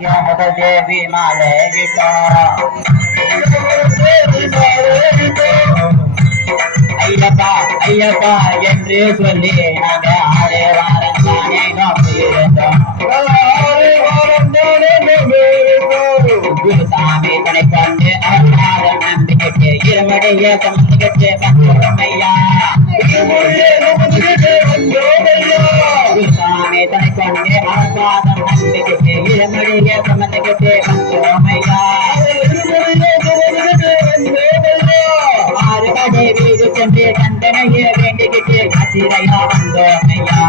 தேவி மாலையிட்டோ ஐயப்பா ஐயப்பா என்று சொல்லி நாங்க 6 வாரம் தானே நோக்கியிருந்தோம். குருசாமி துணை கொண்டு அவர் பாதம் நம்பிக்கிட்டு இருமடைய சமந்துகிட்டு வந்தோமையா. குருசாமி துணை கொண்டு அவர் பாதம் நம்பிக்கிட்டு இருமடைய சமந்துகிட்டு வந்தோமையா. ஆறுபடை வீடு சென்று கந்தனையே வேண்டிக்கிட்டு கதிரையா வந்தோமையா.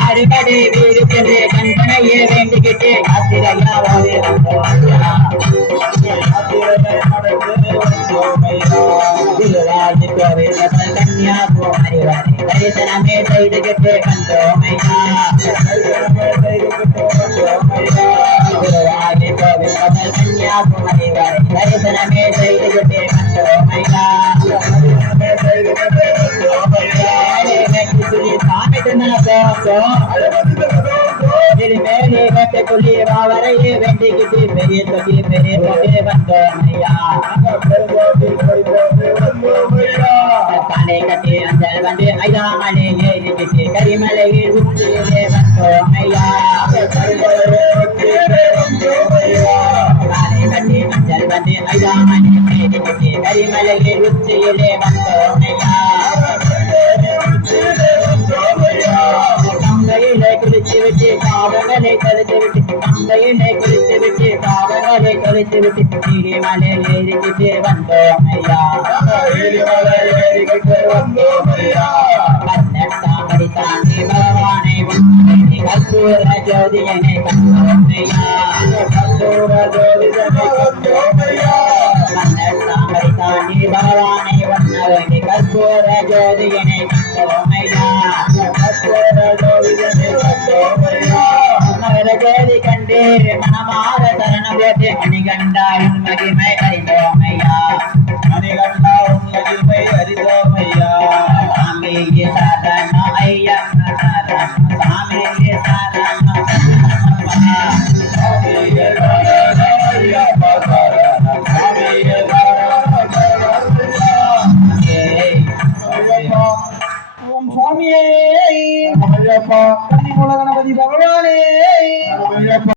ஆறுபடை வீடு சென்று கந்தனையே வேண்டிக்கிட்டு கதிரையா வந்தோமையா. குருராஜ் கோவில் கன்னியாகுமரி வரை தரிசனமே செய்துகிட்டு வந்தோமையா. குருராஜ் கோவில் கன்னியாகுமரி வரை தரிசனமே செய்துகிட்டு வந்தோமையா. மேலே கட்டு துள்ளி வரையே வேண்டிக்கிட்டு பெரிய தொகை பெரிய தொகை வந்தோமையா. தானே கட்டி அஞ்சல் வந்து ஐதாமலை ஏறிக்கிட்டு கரிமலையில் உச்சியிலே வந்தோமையா. தானே கட்டி அஞ்சல் வந்து ஐதாமலை ஏறிக்கிட்டு கரிமலையில் உச்சியிலே வந்தோமையா. தங்கையிலே குளித்து விட்டு பாவங்களை கழித்து விட்டு தங்கையிலே குளித்து விட்டு பாவங்களை கழித்து விட்டு நீலிமலை ஏறிக்கிட்டு வந்தோமையா. கண்ணத்தாமடி தாண்டி பகவானை கற்பூர ஜோதியனை கண்டோமையா. கண்ணத்தாமடி தாண்டி பகவானை வண்ணவனை கற்பூர ஜோதியனை கண்டோமையா. ஜோதி கண்டே மனமார சரணம் போட்டு மணிகண்டா உன் மகிமை அறிந்தோமையா. மணிகண்டா உன் மகிமை அறிந்தோமையா. சாமியே சரணம் ஐயப்ப சரணம் சாமியே சரணம் சாமியே சரணம் ஐயப்ப சரணம் சாமியே சரணம் ஓம் சுவாமியே ஐயப்பா.